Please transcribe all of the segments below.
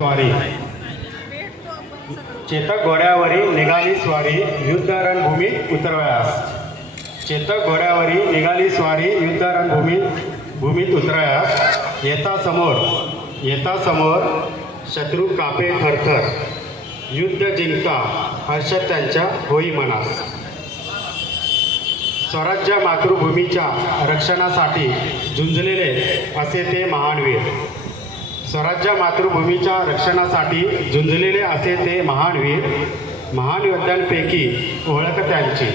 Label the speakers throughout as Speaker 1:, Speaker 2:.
Speaker 1: स्वारी. चेतक घोड्यावरील निघाली स्वारी युद्ध रणभूमीत उतरवयास. चेतक घोड्यावरी निघाली स्वारी युद्ध रणभूमीत भूमीत उतरवयास. येता समोर येता समोर शत्रू कापे थरथर. युद्ध जिंका हर्ष त्यांच्या होई मनास. स्वराज्य मातृभूमीच्या रक्षणासाठी झुंजलेले असे ते महानवीर स्वराज्य मातृभूमीच्या रक्षणासाठी झुंजलेले असे ते महान वीर महान योद्ध्यांपैकी ओळख त्यांची.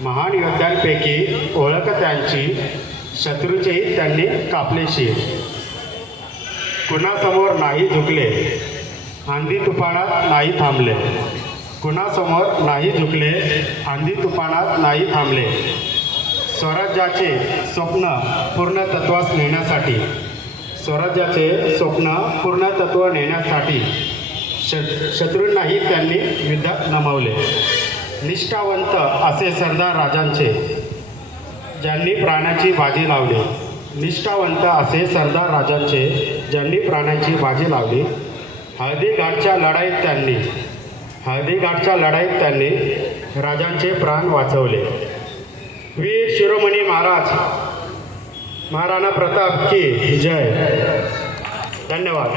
Speaker 1: महान योद्ध्यांपैकी ओळख त्यांची शत्रूचेही त्यांनी कापले शिर कुणासमोर नाही झुकले आंधी तुफानात नाही थांबले. कुणासमोर नाही झुकले आंधी तुफानात नाही थांबले. स्वराज्याचे स्वप्न पूर्ण तत्वास नेण्यासाठी. स्वराज्याचे स्वप्न पूर्णतत्व नेण्यासाठी श शत्रूंनाही त्यांनी युद्धात नमवले. निष्ठावंत असे सरदार राजांचे ज्यांनी प्राण्याची बाजी लावली. निष्ठावंत असे सरदार राजांचे ज्यांनी प्राण्याची बाजी लावली. हळदीघाटच्या लढाईत त्यांनी हळदीघाटच्या लढाईत त्यांनी राजांचे प्राण वाचवले. वीर शिरोमणी महाराज महाराणा प्रताप की जय. धन्यवाद.